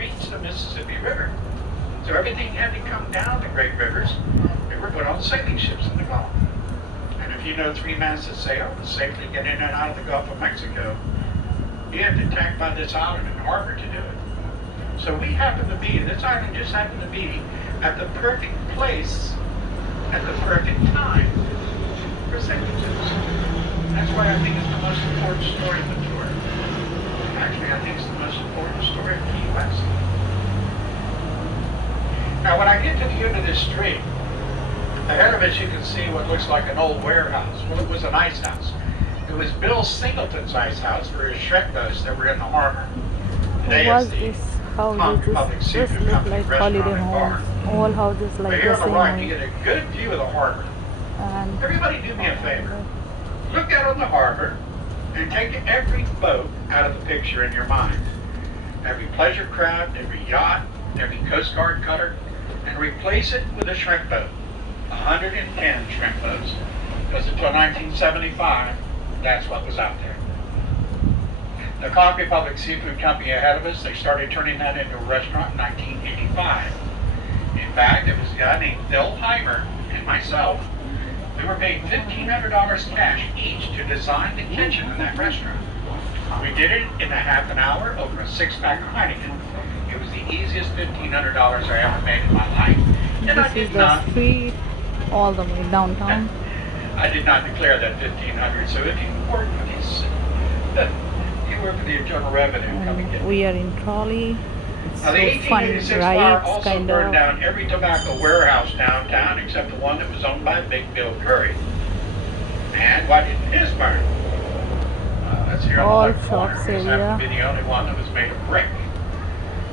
reach the Mississippi River. So everything had to come down the great rivers. They were put on sailing ships in the Gulf. And if you know three-masted sail to safely get in and out of the Gulf of Mexico, you have to tack by this island and harbor to do it. So we happen to be, this island just happened to be at the perfect place at the perfect time for sailing ships. That's why I think it's the most important story of the tour. Actually, I think it's the most important story of Key West. Now, when I get to the end of this street, ahead of us you can see what looks like an old warehouse. Well, it was an ice house. It was Bill Singleton's ice house for his shred boats that were in the harbor. Today was this houses just look like holiday homes, all houses like but here the on the right, same you get a good view of the harbor. and Everybody do me a favor. Look out on the harbor and take every boat out of the picture in your mind. Every pleasure craft, every yacht, every Coast Guard cutter, and replace it with a shrimp boat. 110 shrimp boats. Because until 1975, that's what was out there. The Coffee Public Seafood Company ahead of us, they started turning that into a restaurant in 1985. In fact, it was a guy named Phil Heimer and myself. We were paid $1,500 cash each to design the kitchen in that restaurant. We did it in a half an hour over a six-pack of Heineken. It was the easiest $1,500 I ever made in my life. And I this did is the not, street all the way downtown. I did not declare that $1,500. So if you work for these, you work for the Internal Revenue, come and get And we are in Trolley. It's Now, the so fun 1886 fire rides, also kind burned of. down every tobacco warehouse downtown except the one that was owned by Big Bill Curry. And why didn't his burn? That's here All on the left corner. shops This area. happened to be the only one that was made of brick.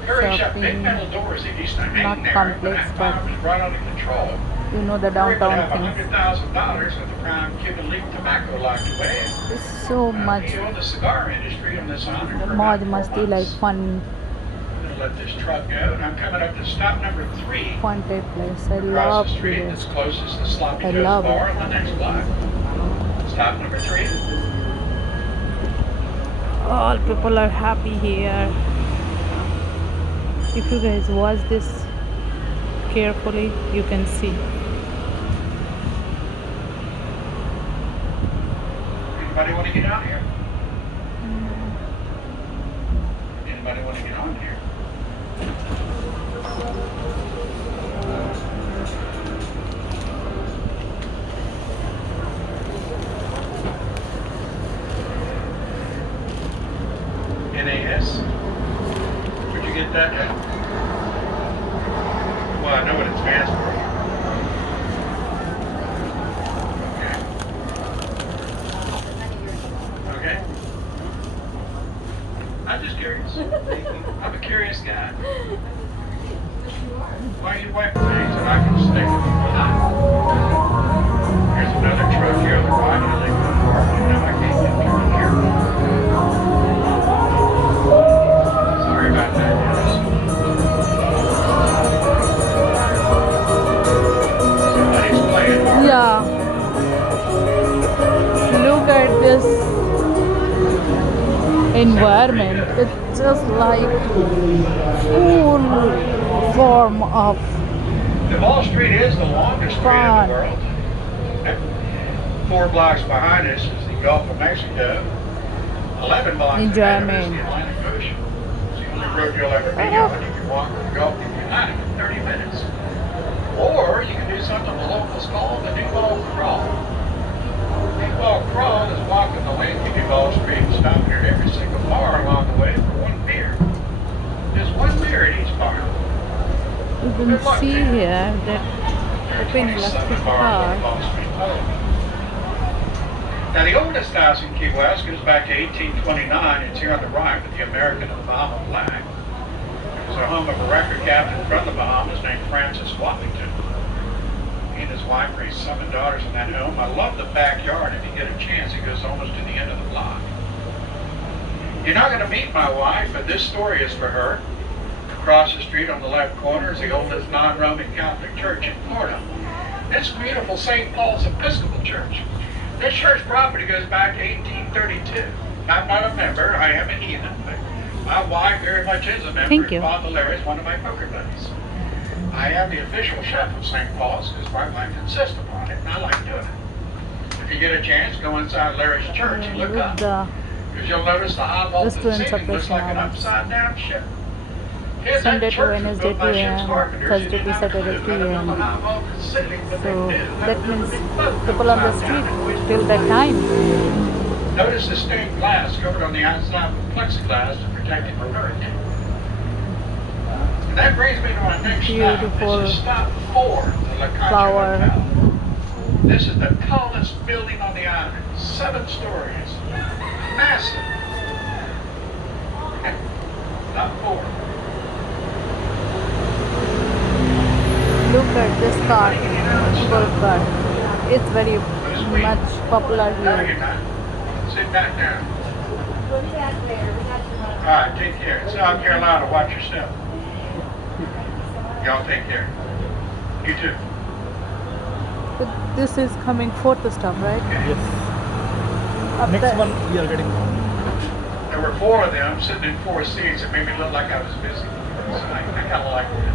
Curry shut big Shopping. metal doors that used to hang Not there complex, when that fire but was brought under control. You know the Curry would downtown have things. $100,000 if the Crown Cuban leaf tobacco locked away. There's so much. He owned the cigar industry on this island The for Maud about must 4 be like months. fun, I'm gonna let this truck go, and I'm coming up to stop number 3. fun type place. I Across love the street, it. that's closest to Sloppy I Joe's love bar it. on the next block. Stop number 3. All people are happy here. If you guys watch this carefully, you can see. Anybody want to get out here? Anybody want to get on here? NAS? Where'd you get that at? Well, I know what it stands for. Okay. I'm just curious. I'm a curious guy. Why are you wiping things and I can stick with There's another truck here on the right. You leave the park. You know I can't get through here. Sorry about that, Dennis. Somebody's playing hard. Yeah. Look at this environment. It's just like cool form of The Wall Street is the longest street in Fun. the world. 4 blocks behind us is the Gulf of Mexico. 11 blocks ahead of us is the enjoyment. Atlantic Ocean. It's the only road you'll ever be on. You can walk from the Gulf to the Atlantic in 30 minutes. Or you can do something the locals call the Duval Crawl. Duval Crawl is walking the length of Duval Street and stopping at every single bar along the way for one beer. There's one beer at each bar. You can see here that open electric car. Now, the oldest house in Key West goes back to 1829. It's here on the right with the American and Bahama flag. It was the home of a record captain from the Bahamas named Francis Wappington. He and his wife raised 7 daughters in that home. I love the backyard. If you get a chance, it goes almost to the end of the block. You're not going to meet my wife, but this story is for her. Across the street on the left corner is the oldest non-Roman Catholic church in Florida. It's beautiful St. Paul's Episcopal Church. This church property goes back to 1832. I'm not a member, I am a heathen, but My wife very much is a member. Thank you. Bob Malaria is one of my poker buddies. I am the official chef of St. Paul's because my wife insists upon it, and I like doing it. If you get a chance, go inside Larry's church and look up. Because you'll notice the high vaulted Restaurant ceiling looks like an separation upside down ship. Here's Sunday that to church was Wednesday built by 2 ship's a.m., carpenters. Thursday They to didn't have a Saturday clue 3 how to build a a.m. high vaulted ceiling, but So they did. that means Big boat people on the upside down street and whisked till that time. Notice the stained glass covered on the outside with plexiglass to protect it from hurricane. And that brings me to our next stop. Beautiful This is stop 4, the La Concha flower. Hotel. This is the tallest building on the island, 7 stories. Massive. Not 4. Look at this car, golf cart. It's very much popular No, here. you're not. Sit back down. All right, take care. South Carolina, watch yourself. Y'all take care. You too. But this is coming 4th stop, right? Yes. Up Next there. one we are getting. There were 4 of them sitting in 4 seats. It made me look like I was busy. So I kind of liked it.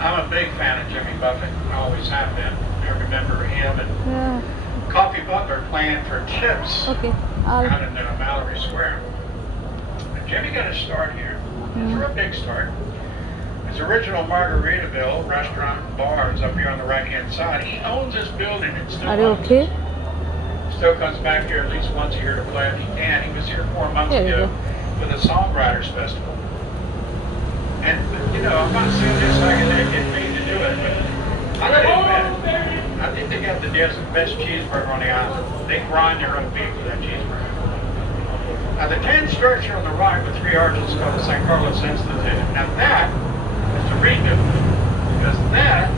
I'm a big fan of Jimmy Buffett. I always have been. I remember him and Yeah. Coffee Butler playing for Chips Okay. out in Mallory Square. And Jimmy got a start here. It's a real big start. His original Margaritaville restaurant and bar is up here on the right-hand side. He owns this building and still Are you owns okay? it. Still comes back here at least once a year to play if he can. He was here 4 months There you ago go. for the Songwriters Festival. And, you know, I'm not saying this like they didn't mean to do it, but I gotta admit, I think they got the best cheeseburger on the island. They grind their own beef with that cheeseburger. Now, the tan structure on the right with 3 arches is called the St. Carlos Institute. Now, that is a redo, because that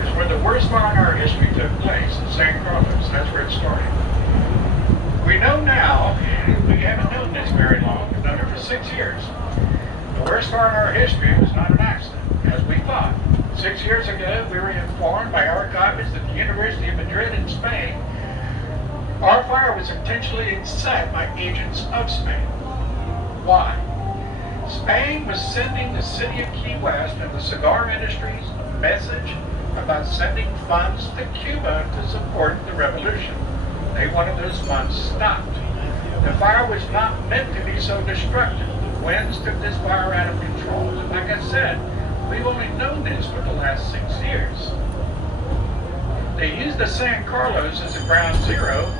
is where the worst part in our history took place, in St. Carlos. That's where it started. We know now, we haven't known this very long, we've known it for 6 years. The worst part in our history was not an accident, as we thought. 6 years ago, we were informed by archivists at the University of Madrid in Spain our fire was intentionally set by agents of Spain. Why? Spain was sending the city of Key West and the cigar industries a message about sending funds to Cuba to support the revolution. They wanted those funds stopped. The fire was not meant to be so destructive. The winds took this fire out of control. And like I said, we've only known this for the last 6 years. They used the San Carlos as a ground zero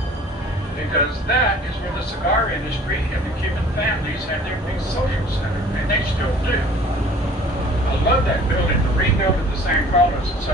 because that is where the cigar industry and the Cuban families had their big social center, and they still do. I love that building. The rebuild of the San Carlos is so